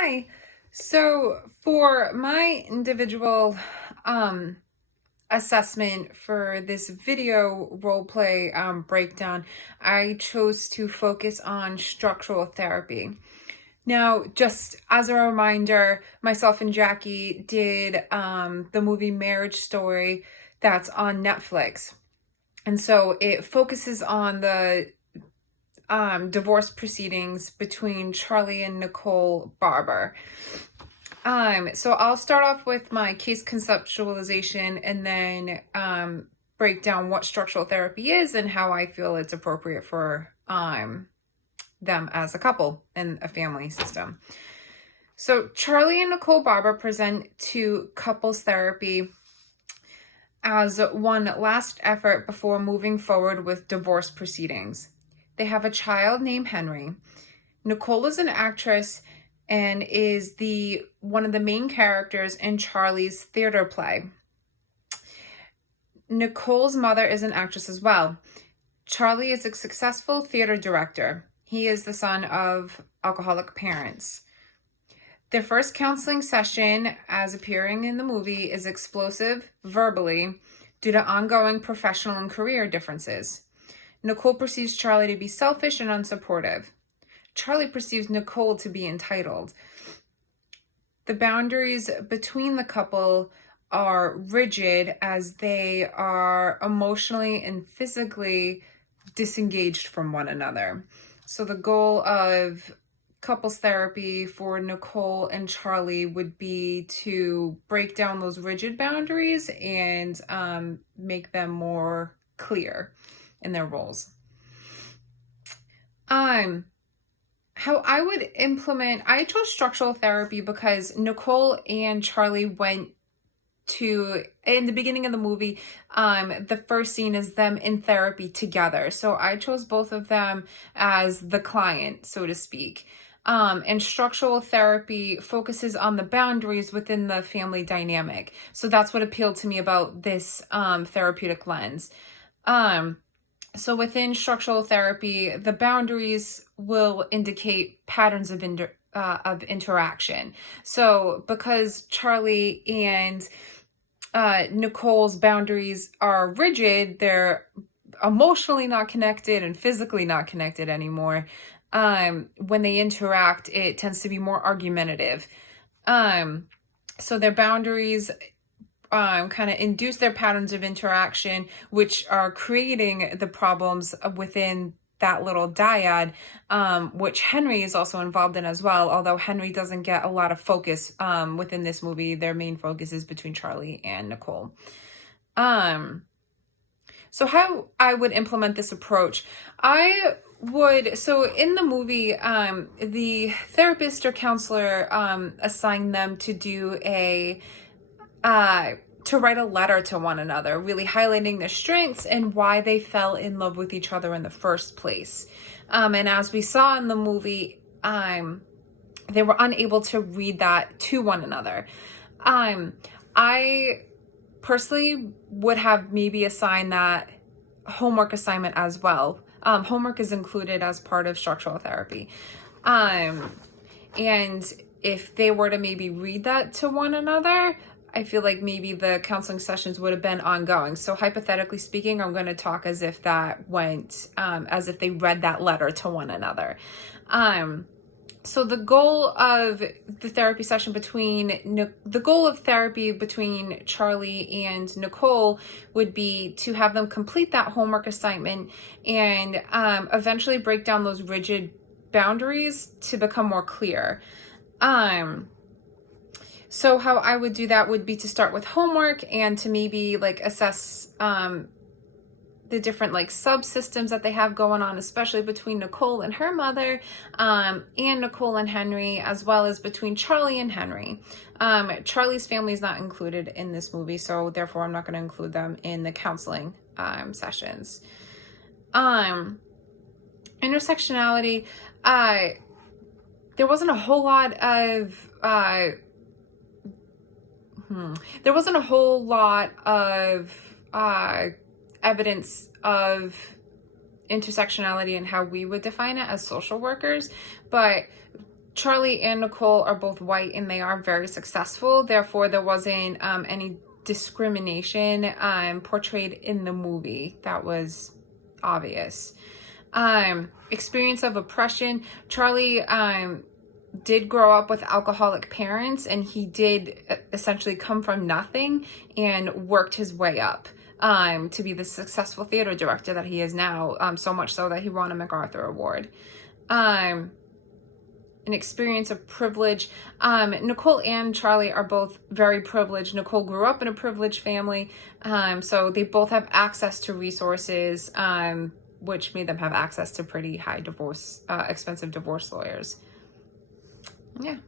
Hi. So for my individual assessment for this video role play breakdown, I chose to focus on structural therapy. Now, just as a reminder, myself and Jackie did the movie Marriage Story that's on Netflix. And so it focuses on the divorce proceedings between Charlie and Nicole Barber. So I'll start off with my case conceptualization and then break down what structural therapy is and how I feel it's appropriate for them as a couple in a family system. So Charlie and Nicole Barber present to couples therapy as one last effort before moving forward with divorce proceedings. They have a child named Henry. Nicole is an actress and is one of the main characters in Charlie's theater play. Nicole's mother is an actress as well. Charlie is a successful theater director. He is the son of alcoholic parents. Their first counseling session, as appearing in the movie, is explosive verbally due to ongoing professional and career differences. Nicole perceives Charlie to be selfish and unsupportive. Charlie perceives Nicole to be entitled. The boundaries between the couple are rigid as they are emotionally and physically disengaged from one another. So the goal of couples therapy for Nicole and Charlie would be to break down those rigid boundaries and make them more clear in their roles. How I would implement, I chose structural therapy because Nicole and Charlie went to, in the beginning of the movie, the first scene is them in therapy together. So I chose both of them as the client, so to speak. And structural therapy focuses on the boundaries within the family dynamic. So that's what appealed to me about this therapeutic lens. So within structural therapy, the boundaries will indicate patterns of interaction. So because Charlie and Nicole's boundaries are rigid, they're emotionally not connected and physically not connected anymore. When they interact, it tends to be more argumentative. So their boundaries kind of induce their patterns of interaction, which are creating the problems within that little dyad, which Henry is also involved in as well, although Henry doesn't get a lot of focus within this movie. Their main focus is between Charlie and Nicole. So how I would implement this approach, so in the movie, the therapist or counselor assigned them to do to write a letter to one another, really highlighting their strengths and why they fell in love with each other in the first place. And as we saw in the movie, they were unable to read that to one another. I personally would have maybe assigned that homework assignment as well. Homework is included as part of structural therapy. And if they were to maybe read that to one another, I feel like maybe the counseling sessions would have been ongoing. So hypothetically speaking, I'm going to talk as if that went, as if they read that letter to one another. So the goal of the therapy session the goal of therapy between Charlie and Nicole would be to have them complete that homework assignment and eventually break down those rigid boundaries to become more clear. So how I would do that would be to start with homework and to maybe like assess the different like subsystems that they have going on, especially between Nicole and her mother, and Nicole and Henry, as well as between Charlie and Henry. Charlie's family is not included in this movie, so therefore I'm not going to include them in the counseling sessions. Intersectionality, there wasn't a whole lot of evidence of intersectionality and how we would define it as social workers, but Charlie and Nicole are both white and they are very successful. Therefore, there wasn't any discrimination portrayed in the movie. That was obvious. Experience of oppression. Charlie did grow up with alcoholic parents, and he did essentially come from nothing and worked his way up to be the successful theater director that he is now, so much so that he won a MacArthur Award. An experience of privilege. Nicole and Charlie are both very privileged. Nicole grew up in a privileged family, so they both have access to resources, which made them have access to pretty high expensive divorce lawyers. Yeah.